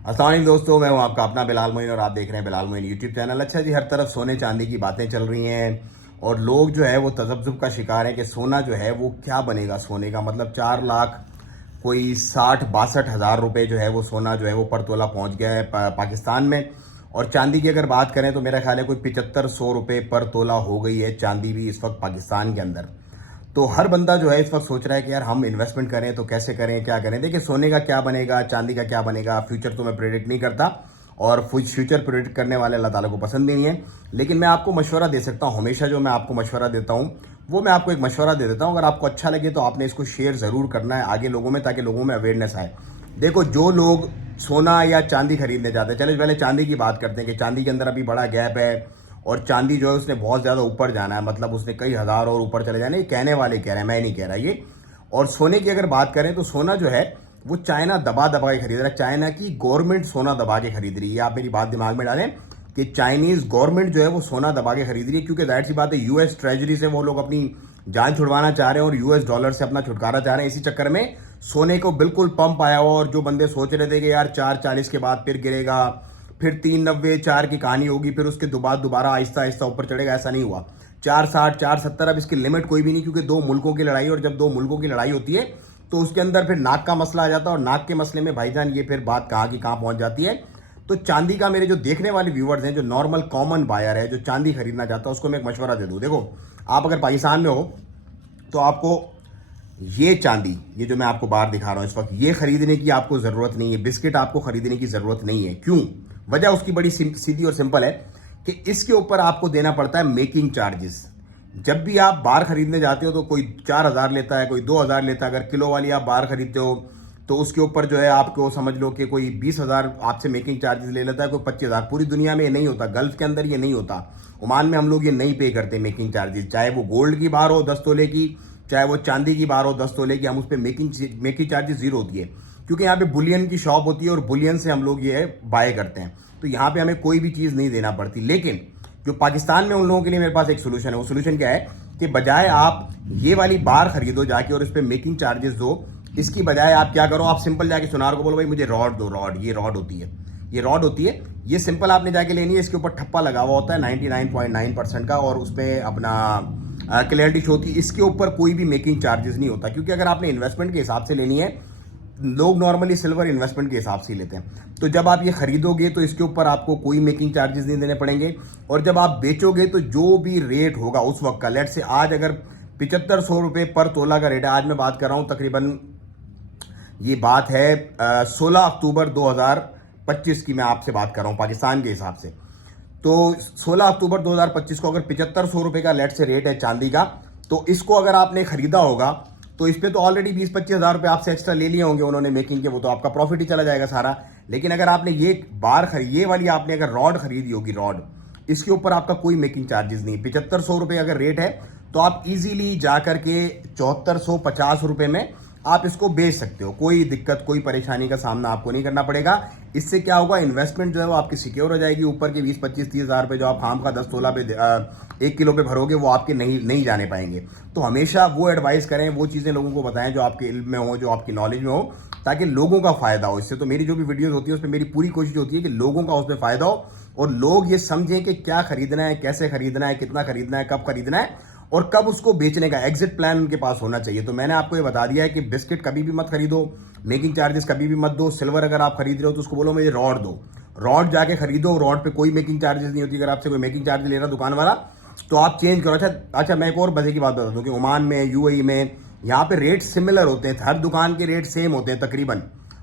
अस्सलाम वालेकुम दोस्तों, मैं हूं आपका अपना बिलाल मोइन और आप देख रहे हैं बिलाल मोइन यूट्यूब चैनल। अच्छा जी, हर तरफ सोने चांदी की बातें चल रही हैं और लोग जो है वो तजब्जुब का शिकार है कि सोना जो है वो क्या बनेगा। सोने का मतलब 4 लाख कोई 60-62 हज़ार रुपये जो है वो सोना जो है वो पर तोला पहुंच गया है पाकिस्तान में। और चांदी की अगर बात करें तो मेरा ख्याल है कोई 7500 रुपये पर तोला हो गई है चांदी भी इस वक्त पाकिस्तान के अंदर। तो हर बंदा जो है इस वक्त सोच रहा है कि यार हम इन्वेस्टमेंट करें तो कैसे करें, क्या करें। देखिए, सोने का क्या बनेगा, चांदी का क्या बनेगा, फ्यूचर तो मैं प्रेडिक्ट नहीं करता और फ्यूचर प्रेडिक्ट करने वाले अल्लाह ताला को पसंद भी नहीं है। लेकिन मैं आपको मशवरा दे सकता हूँ। हमेशा जो मैं आपको मशवरा देता हूँ वो मैं आपको एक मशवरा दे देता हूँ। अगर आपको अच्छा लगे तो आपने इसको शेयर ज़रूर करना है आगे लोगों में, ताकि लोगों में अवेयरनेस आए। देखो, जो लोग सोना या चांदी खरीदने जाते हैं, चलिए पहले चांदी की बात करते हैं कि चांदी के अंदर अभी बड़ा गैप है और चांदी जो है उसने बहुत ज़्यादा ऊपर जाना है, मतलब उसने कई हज़ार और ऊपर चले जाना है। ये कहने वाले कह रहे हैं, मैं नहीं कह रहा ये। और सोने की अगर बात करें तो सोना जो है वो चाइना दबा दबा के खरीद रहा है। चाइना की गवर्नमेंट सोना दबा के खरीद रही है। आप मेरी बात दिमाग में डालें कि चाइनीज़ गवर्नमेंट जो है वो सोना दबा के खरीद रही है, क्योंकि जाहिर सी बात है यूएस ट्रेजरी से वो लोग अपनी जान छुड़वाना चाह रहे हैं और यूएस डॉलर से अपना छुटकारा चाह रहे हैं। इसी चक्कर में सोने को बिल्कुल पंप आया हुआ। और जो बंदे सोच रहे थे कि यार 440 के बाद फिर गिरेगा, फिर 390 4 की कहानी होगी, फिर उसके बाद दोबारा आहिस्ता आहिस्ता ऊपर चढ़ेगा, ऐसा नहीं हुआ। 460 470 अब इसकी लिमिट कोई भी नहीं, क्योंकि दो मुल्कों की लड़ाई, और जब दो मुल्कों की लड़ाई होती है तो उसके अंदर फिर नाक का मसला आ जाता है और नाक के मसले में भाईजान ये फिर बात कहाँ की कहाँ पहुंच जाती है। तो चांदी का मेरे जो देखने वाले व्यूवर्स हैं, जो नॉर्मल कॉमन बायर है, जो चांदी खरीदना चाहता है, उसको मैं एक मशवरा दे दूँ। देखो, आप अगर पाकिस्तान में हो तो आपको ये चांदी, ये जो मैं आपको बाहर दिखा रहा हूं इस वक्त, ये खरीदने की आपको जरूरत नहीं है। बिस्किट आपको खरीदने की जरूरत नहीं है। क्यों? वजह उसकी बड़ी सीधी और सिंपल है कि इसके ऊपर आपको देना पड़ता है मेकिंग चार्जेस। जब भी आप बाहर खरीदने जाते हो तो कोई 4 हज़ार लेता है, कोई 2 हज़ार लेता है। अगर किलो वाली आप बाहर खरीदते हो तो उसके ऊपर जो है आपको समझ लो कि कोई 20 हज़ार आपसे मेकिंग चार्जेस ले लेता है, कोई 25 हज़ार। पूरी दुनिया में ये नहीं होता, गल्फ के अंदर ये नहीं होता। ओमान में हम लोग ये नहीं पे करते मेकिंग चार्जेस, चाहे वो गोल्ड की बार हो 10 तोले की, चाहे वो चांदी की बार हो 10 तोले की, हम उस पर मेकिंग चार्जेस जीरो होती है। क्योंकि यहाँ पे बुलियन की शॉप होती है और बुलियन से हम लोग ये बाय करते हैं, तो यहाँ पे हमें कोई भी चीज़ नहीं देना पड़ती। लेकिन जो पाकिस्तान में, उन लोगों के लिए मेरे पास एक सोल्यूशन है। वो सोल्यूशन क्या है कि बजाय आप ये वाली बार खरीदो जाके और इस पर मेकिंग चार्जेस दो, इसकी बजाय आप क्या करो, आप सिंपल जाके सुनार को बोलो भाई मुझे रॉड दो। रॉड, ये रॉड होती है, ये रॉड होती है, ये सिंपल आपने जाके लेनी है। इसके ऊपर ठप्पा लगा हुआ होता है 99.9% का और उसमें अपना क्लियरिटी शो होती है। इसके ऊपर कोई भी मेकिंग चार्जेस नहीं होता, क्योंकि अगर आपने इन्वेस्टमेंट के हिसाब से लेनी है, लोग नॉर्मली सिल्वर इन्वेस्टमेंट के हिसाब से लेते हैं। तो जब आप ये खरीदोगे तो इसके ऊपर आपको कोई मेकिंग चार्जेस नहीं देने पड़ेंगे। और जब आप बेचोगे तो जो भी रेट होगा उस वक्त का, लेट से आज अगर 7500 रुपये पर तोला का रेट है, आज मैं बात कर रहा हूँ तकरीबन, ये बात है 16 अक्टूबर 2025 की मैं आपसे बात कर रहा हूँ पाकिस्तान के हिसाब से। तो 16 अक्टूबर 2025 को अगर 7500 रुपये का लेट से रेट है चांदी का, तो इसको अगर आपने खरीदा होगा तो इस पर तो ऑलरेडी 20-25 हज़ार रुपये आपसे एक्स्ट्रा ले लिए होंगे उन्होंने मेकिंग के, वो तो आपका प्रॉफिट ही चला जाएगा सारा। लेकिन अगर आपने ये बार ये वाली आपने अगर रॉड खरीदी होगी, रॉड, इसके ऊपर आपका कोई मेकिंग चार्जेस नहीं। 7500 रुपये अगर रेट है तो आप इजीली जा करके 7450 रुपये में आप इसको बेच सकते हो। कोई दिक्कत, कोई परेशानी का सामना आपको नहीं करना पड़ेगा। इससे क्या होगा, इन्वेस्टमेंट जो है वो आपकी सिक्योर हो जाएगी। ऊपर के 20-25-30 हज़ार रुपये जो आप खाम का 10 तोला पे 1 किलो पे भरोगे, वो आपके नहीं जाने पाएंगे। तो हमेशा वो एडवाइस करें, वो चीज़ें लोगों को बताएं जो आपके इल्म में हो, जो आपकी नॉलेज में हो, ताकि लोगों का फायदा हो इससे। तो मेरी जो भी वीडियोस होती है उसमें मेरी पूरी कोशिश होती है कि लोगों का उसमें फायदा हो और लोग ये समझें कि क्या खरीदना है, कैसे खरीदना है, कितना खरीदना है, कब खरीदना है और कब उसको बेचने का एग्जिट प्लान उनके पास होना चाहिए। तो मैंने आपको ये बता दिया है कि बिस्किट कभी भी मत खरीदो, मेकिंग चार्जेस कभी भी मत दो। सिल्वर अगर आप खरीद रहे हो तो उसको बोलो मुझे रॉड दो, रॉड जाके खरीदो। रॉड पे कोई मेकिंग चार्जेस नहीं होती। अगर आपसे कोई मेकिंग चार्ज ले रहा दुकान वाला तो आप चेंज करो। अच्छा, मैं एक और मजे की बात बता दूं कि ओमान में, यूएई में, यहाँ पे रेट सिमिलर होते हैं। हर दुकान के रेट सेम होते हैं तकरीबन।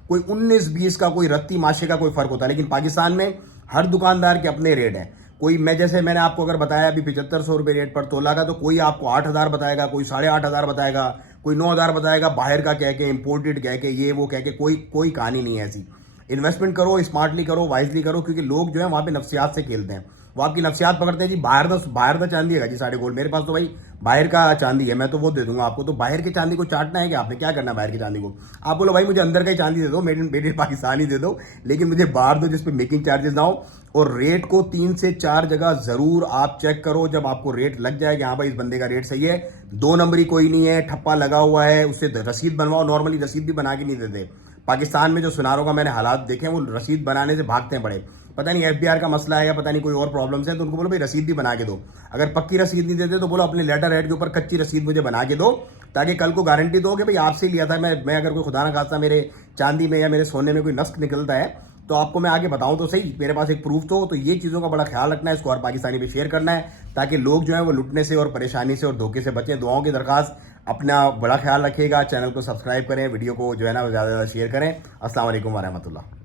कोई 19-20 का, कोई रत्ती माशे का कोई फर्क होता है। लेकिन पाकिस्तान में हर दुकानदार के अपने रेट हैं। कोई, मैं जैसे मैंने आपको अगर बताया अभी 7500 रुपये रेट पर तोला का, तो कोई आपको 8 हज़ार बताएगा, कोई 8,500 बताएगा, कोई 9 हज़ार बताएगा, बाहर का कह के, इम्पोर्टेड कह के, ये वो कह के। कोई कोई कहानी नहीं है ऐसी। इन्वेस्टमेंट करो, स्मार्टली करो, वाइजली करो, क्योंकि लोग जो है वहाँ पे नफ्सियात से खेलते हैं। वो आपकी नफ्सियात पकड़ते हैं जी। बाहर का चांदी है जी 5.5 गोल्ड, मेरे पास तो भाई बाहर का चांदी है, मैं तो वो दे दूंगा आपको। तो बाहर की चांदी को चाटना है कि आपने क्या करना है बाहर की चांदी को? आप बोलो भाई मुझे अंदर का ही चांदी दे दो, मेड इन पाकिस्तान ही दे दो, लेकिन मुझे बाहर दो जिसपे मेकिंग चार्जेस ना हो। और रेट को 3 से 4 जगह जरूर आप चेक करो। जब आपको रेट लग जाए कि हाँ भाई इस बंदे का रेट सही है, 2 नंबरी कोई नहीं है, ठप्पा लगा हुआ है, उससे रसीद बनवाओ। नॉर्मली रसीद भी बना के नहीं देते, पाकिस्तान में जो सुनारों का मैंने हालात देखे हैं, वो रसीद बनाने से भागते पड़े। पता नहीं FBR का मसला है या पता नहीं कोई और प्रॉब्लम्स है, तो उनको बोलो भाई रसीद भी बना के दो। अगर पक्की रसीद नहीं देते तो बोलो अपने लेटर हेड के ऊपर कच्ची रसीद मुझे बना के दो, ताकि कल को गारंटी दो कि भाई आपसे लिया था। मैं अगर कोई खुदा ना खास्ता मेरे चांदी में या मेरे सोने में कोई नस्क निकलता है तो आपको मैं आगे बताऊं तो सही, मेरे पास एक प्रूफ तो ये चीज़ों का बड़ा ख्याल रखना है, इसको और पाकिस्तानी पे शेयर करना है, ताकि लोग जो है वो लुटने से और परेशानी से और धोखे से बचें। दुआओं की दरखास्त, अपना बड़ा ख्याल रखिएगा, चैनल को सब्सक्राइब करें, वीडियो को जो है ना ज़्यादा से ज़्यादा शेयर करें। अस्सलाम वालेकुम वरहमतुल्लाह।